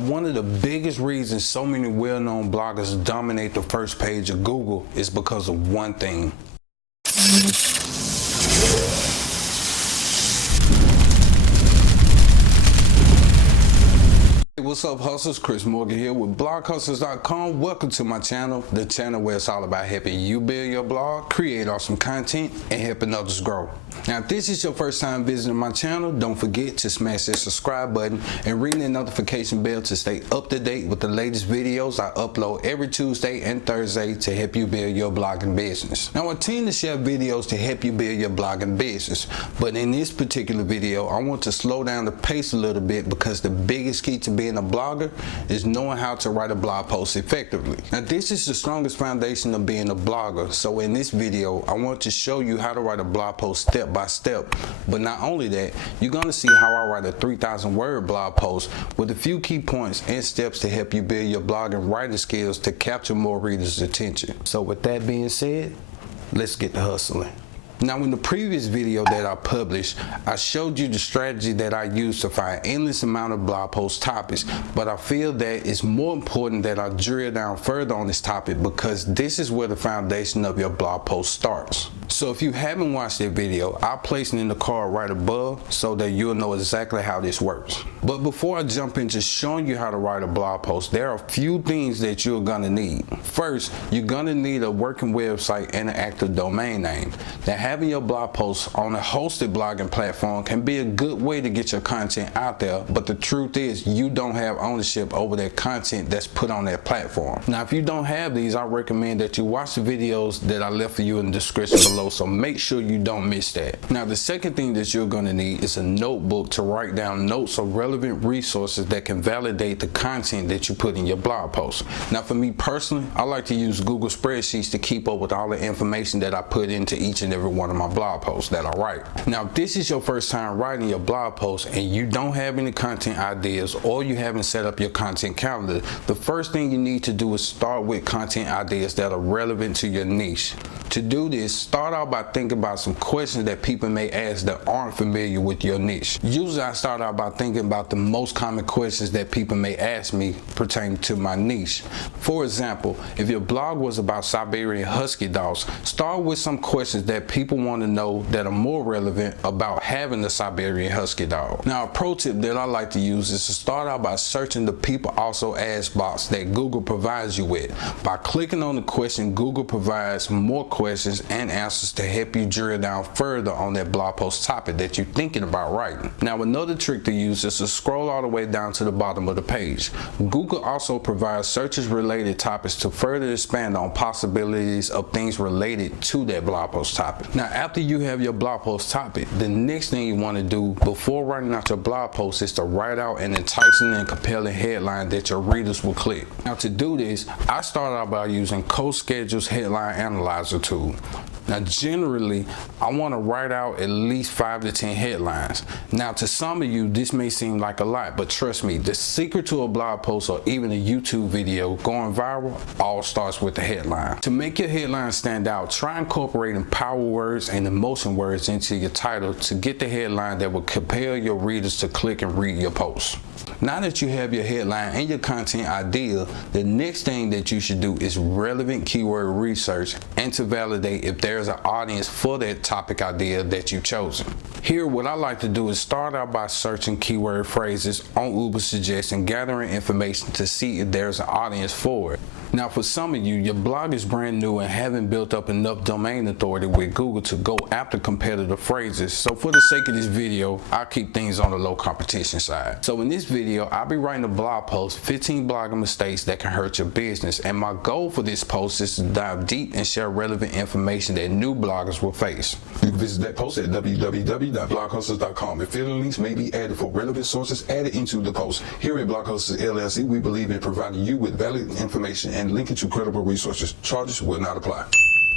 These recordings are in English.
One of the biggest reasons so many well-known bloggers dominate the first page of Google is because of one thing. What's up, hustlers? Chris Morgan here with bloghustlers.com. Welcome to my channel, the channel where it's all about helping you build your blog, create awesome content, and helping others grow. Now, if this is your first time visiting my channel, don't forget to smash that subscribe button and ring the notification bell to stay up to date with the latest videos I upload every Tuesday and Thursday to help you build your blogging business. Now, I tend to share videos to help you build your blogging business, but in this particular video, I want to slow down the pace a little bit because the biggest key to being a blogger is knowing how to write a blog post effectively. Now, this is the strongest foundation of being a blogger, so in this video, I want to show you how to write a blog post step by step. But not only that, you're going to see how I write a 3,000 word blog post with a few key points and steps to help you build your blogging writing skills to capture more readers' attention. So with that being said, let's get to hustling. Now, in the previous video that I published, I showed you the strategy that I use to find endless amount of blog post topics, but I feel that it's more important that I drill down further on this topic because this is where the foundation of your blog post starts. So if you haven't watched that video, I'll place it in the card right above so that you'll know exactly how this works. But before I jump into showing you how to write a blog post, there are a few things that you're gonna need. First, you're gonna need a working website and an active domain name. Now, having your blog posts on a hosted blogging platform can be a good way to get your content out there, but the truth is you don't have ownership over that content that's put on that platform. Now, if you don't have these, I recommend that you watch the videos that I left for you in the description below, so make sure you don't miss that. Now, the second thing that you're going to need is a notebook to write down notes or relevant resources that can validate the content that you put in your blog post. Now, for me personally, I like to use Google spreadsheets to keep up with all the information that I put into each and every one of my blog posts that I write. Now, if this is your first time writing your blog post and you don't have any content ideas or you haven't set up your content calendar, the first thing you need to do is start with content ideas that are relevant to your niche. To do this, start out by thinking about some questions that people may ask that aren't familiar with your niche. Usually I start out by thinking about the most common questions that people may ask me pertaining to my niche. For example, if your blog was about Siberian Husky dogs, start with some questions that people want to know that are more relevant about having a Siberian Husky dog. Now, a pro tip that I like to use is to start out by searching the people also ask box that Google provides you with. By clicking on the question, Google provides more questions and answers to help you drill down further on that blog post topic that you're thinking about writing. Now, another trick to use is to scroll all the way down to the bottom of the page. Google also provides searches related topics to further expand on possibilities of things related to that blog post topic. Now, after you have your blog post topic, the next thing you want to do before writing out your blog post is to write out an enticing and compelling headline that your readers will click. Now, to do this, I start out by using CoSchedule's headline analyzer tool. Now, generally, I want to write out at least 5 to 10 headlines. Now, to some of you, this may seem like a lot, but trust me, the secret to a blog post or even a YouTube video going viral all starts with the headline. To make your headline stand out, try incorporating power words and emotion words into your title to get the headline that will compel your readers to click and read your post. Now that you have your headline and your content idea, the next thing that you should do is relevant keyword research and to validate if there's an audience for that topic idea that you've chosen. Here, what I like to do is start out by searching keyword phrases on Ubersuggest and gathering information to see if there's an audience for it. Now, for some of you, your blog is brand new and haven't built up enough domain authority with Google to go after competitive phrases. So for the sake of this video, I'll keep things on the low competition side. So in this video, I'll be writing a blog post, 15 blogging mistakes that can hurt your business. And my goal for this post is to dive deep and share relevant information that new bloggers will face. You can visit that post at www.bloghustlers.com. Affiliate links may be added for relevant sources added into the post. Here at Blog Hustlers LLC, we believe in providing you with valid information and linking to credible resources. Charges will not apply.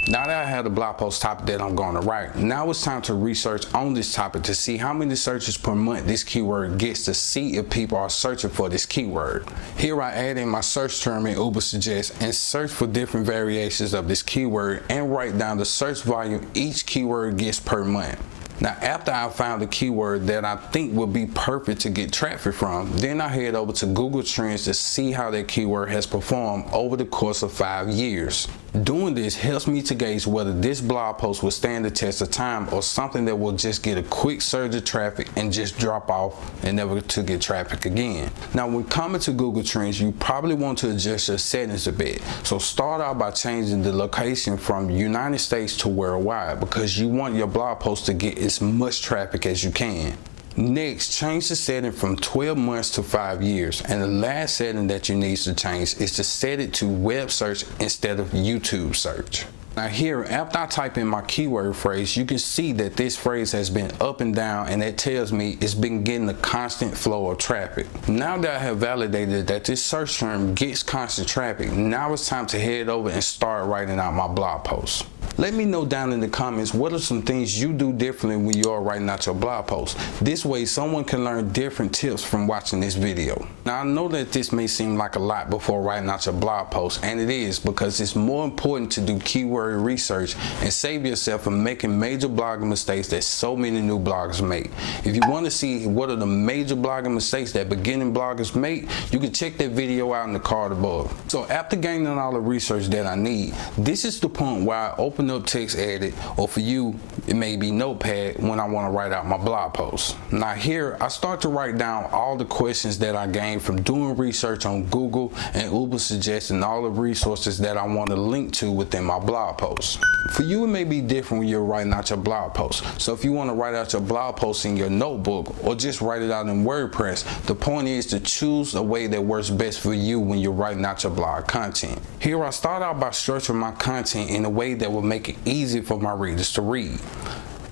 Now that I have the blog post topic that I'm going to write, now it's time to research on this topic to see how many searches per month this keyword gets to see if people are searching for this keyword. Here I add in my search term in Ubersuggest and search for different variations of this keyword and write down the search volume each keyword gets per month. Now, after I found a keyword that I think would be perfect to get traffic from, then I head over to Google Trends to see how that keyword has performed over the course of 5 years. Doing this helps me to gauge whether this blog post will stand the test of time or something that will just get a quick surge of traffic and just drop off and never to get traffic again. Now, when coming to Google Trends, you probably want to adjust your settings a bit. So start out by changing the location from United States to worldwide, because you want your blog post to get as much traffic as you can. Next, change the setting from 12 months to 5 years. And the last setting that you need to change is to set it to web search instead of YouTube search. Now here, after I type in my keyword phrase, you can see that this phrase has been up and down, and that tells me it's been getting a constant flow of traffic. Now that I have validated that this search term gets constant traffic, now it's time to head over and start writing out my blog post. Let me know down in the comments what are some things you do differently when you are writing out your blog post. This way someone can learn different tips from watching this video. Now I know that this may seem like a lot before writing out your blog post, and it is, because it's more important to do keyword research and save yourself from making major blogging mistakes that so many new bloggers make. If you want to see what are the major blogging mistakes that beginning bloggers make, you can check that video out in the card above. So after gaining all the research that I need, this is the point where I open up text edit, or for you it may be Notepad, when I want to write out my blog post. Now here I start to write down all the questions that I gained from doing research on Google and Uber suggesting all the resources that I want to link to within my blog post. For you, it may be different when you're writing out your blog post. So if you want to write out your blog post in your notebook or just write it out in WordPress, the point is to choose a way that works best for you when you're writing out your blog content. Here I start out by structuring my content in a way that will make it easy for my readers to read.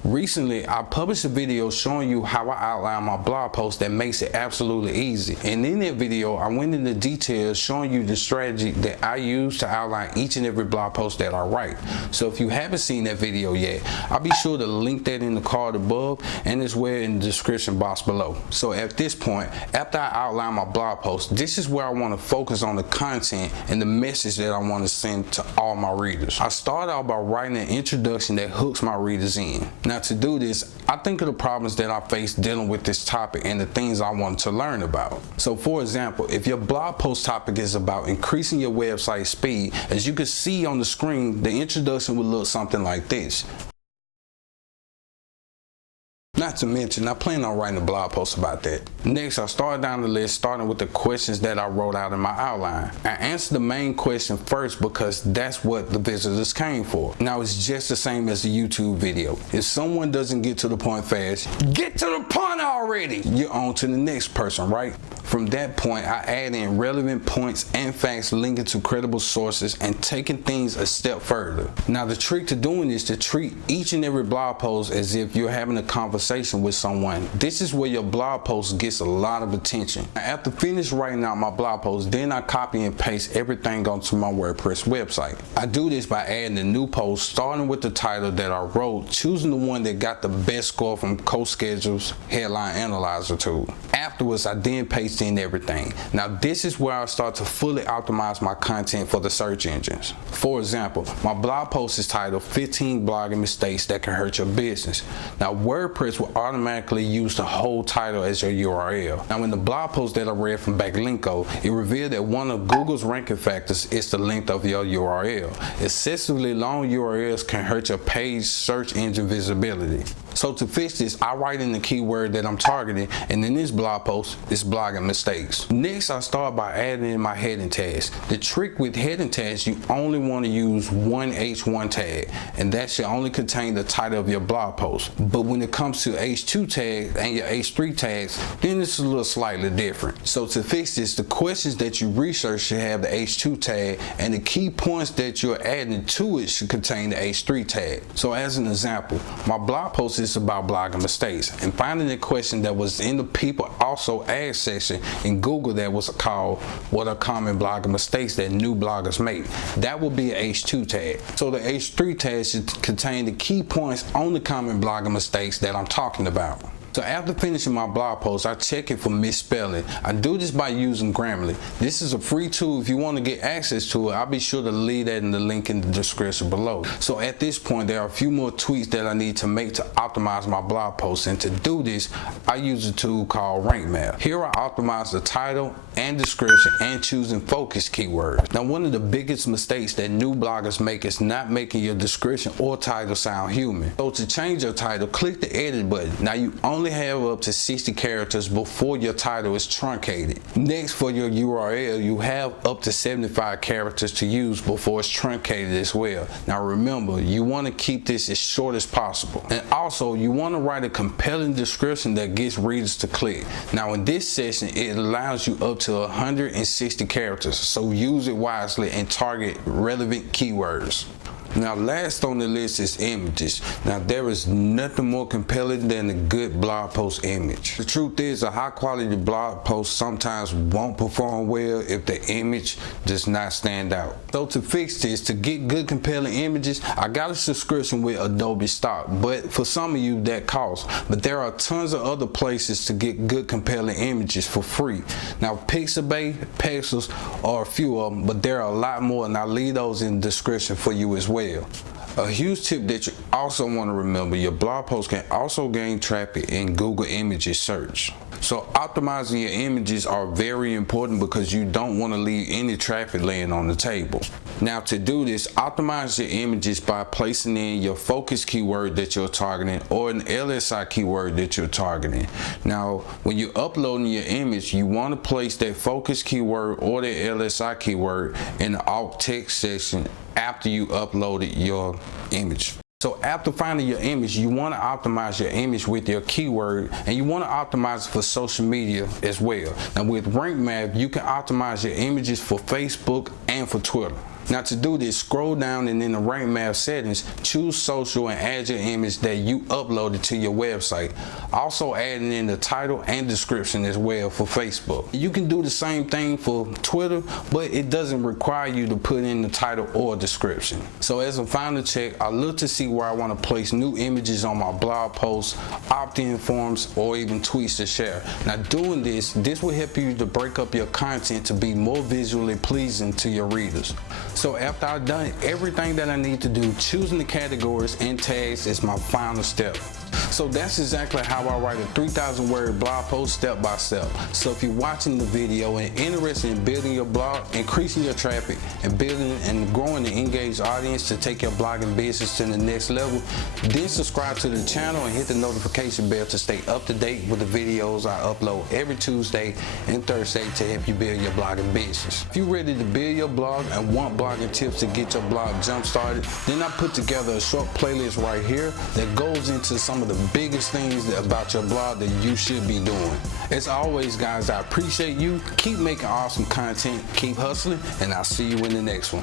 Recently, I published a video showing you how I outline my blog post that makes it absolutely easy. And in that video, I went into details showing you the strategy that I use to outline each and every blog post that I write. So if you haven't seen that video yet, I'll be sure to link that in the card above and as well in the description box below. So at this point, after I outline my blog post, this is where I want to focus on the content and the message that I want to send to all my readers. I start out by writing an introduction that hooks my readers in. Now to do this, I think of the problems that I face dealing with this topic and the things I want to learn about. So for example, if your blog post topic is about increasing your website speed, as you can see on the screen, the introduction would look something like this. Not to mention, I plan on writing a blog post about that. Next, I start down the list, starting with the questions that I wrote out in my outline. I answer the main question first because that's what the visitors came for. Now, it's just the same as a YouTube video. If someone doesn't get to the point fast, get to the point already! You're on to the next person, right? From that point, I add in relevant points and facts linking to credible sources and taking things a step further. Now, the trick to doing this is to treat each and every blog post as if you're having a conversation with someone. This is where your blog post gets a lot of attention. Now, after finish writing out my blog post, then I copy and paste everything onto my WordPress website. I do this by adding a new post, starting with the title that I wrote, choosing the one that got the best score from CoSchedule's headline analyzer tool. Afterwards, I then paste in everything. Now, this is where I start to fully optimize my content for the search engines. For example, my blog post is titled 15 Blogging Mistakes That Can Hurt Your Business. Now, WordPress will automatically use the whole title as your URL. Now, in the blog post that I read from Backlinko, it revealed that one of Google's ranking factors is the length of your URL. Excessively long URLs can hurt your page search engine visibility. So to fix this, I write in the keyword that I'm targeting, and in this blog post, it's blogging mistakes. Next, I start by adding in my heading tags. The trick with heading tags, you only want to use one H1 tag, and that should only contain the title of your blog post. But when it comes to H2 tags and your H3 tags, then it's a little slightly different. So to fix this, the questions that you research should have the H2 tag, and the key points that you're adding to it should contain the H3 tag. So as an example, my blog post is about blogging mistakes, and finding the question that was in the people also asked section in Google that was called what are common blogging mistakes that new bloggers make. That will be an H2 tag. So the H3 tag should contain the key points on the common blogging mistakes that I'm talking about. So after finishing my blog post, I check it for misspelling. I do this by using Grammarly. This is a free tool. If you want to get access to it, I'll be sure to leave that in the link in the description below. So at this point, there are a few more tweaks that I need to make to optimize my blog post. And to do this, I use a tool called Rank Math. Here I optimize the title and description and choosing focus keywords. Now, one of the biggest mistakes that new bloggers make is not making your description or title sound human. So to change your title, click the edit button. Now you only have up to 60 characters before your title is truncated. Next, for your URL, you have up to 75 characters to use before it's truncated as well. Now remember, you want to keep this as short as possible. And also, you want to write a compelling description that gets readers to click. Now in this session, it allows you up to 160 characters, so use it wisely and target relevant keywords. Now last on the list is images. Now there is nothing more compelling than a good blog post image. The truth is, a high quality blog post sometimes won't perform well if the image does not stand out. So to fix this, to get good compelling images, I got a subscription with Adobe Stock, but for some of you that costs. But there are tons of other places to get good compelling images for free. Now Pixabay, Pexels are a few of them, but there are a lot more, and I'll leave those in the description for you as well. A huge tip that you also want to remember, your blog post can also gain traffic in Google Images search. So optimizing your images are very important because you don't want to leave any traffic laying on the table. Now to do this, optimize your images by placing in your focus keyword that you're targeting or an LSI keyword that you're targeting. Now when you're uploading your image, you want to place that focus keyword or the LSI keyword in the alt text section after you uploaded your image. So after finding your image, you want to optimize your image with your keyword, and you want to optimize it for social media as well. Now with Rank Math, you can optimize your images for Facebook and for Twitter. Now to do this, scroll down and in the Rank Math settings, choose social and add your image that you uploaded to your website. Also adding in the title and description as well for Facebook. You can do the same thing for Twitter, but it doesn't require you to put in the title or description. So as a final check, I look to see where I want to place new images on my blog posts, opt-in forms, or even tweets to share. Now doing this will help you to break up your content to be more visually pleasing to your readers. So after I've done everything that I need to do, choosing the categories and tags is my final step. So that's exactly how I write a 3,000 word blog post step by step. So if you're watching the video and interested in building your blog, increasing your traffic, and building and growing an engaged audience to take your blogging business to the next level, then subscribe to the channel and hit the notification bell to stay up to date with the videos I upload every Tuesday and Thursday to help you build your blogging business. If you're ready to build your blog and want blogging tips to get your blog jump started, then I put together a short playlist right here that goes into some of the biggest things about your blog that you should be doing. As always, guys, I appreciate you. Keep making awesome content, keep hustling, and I'll see you in the next one.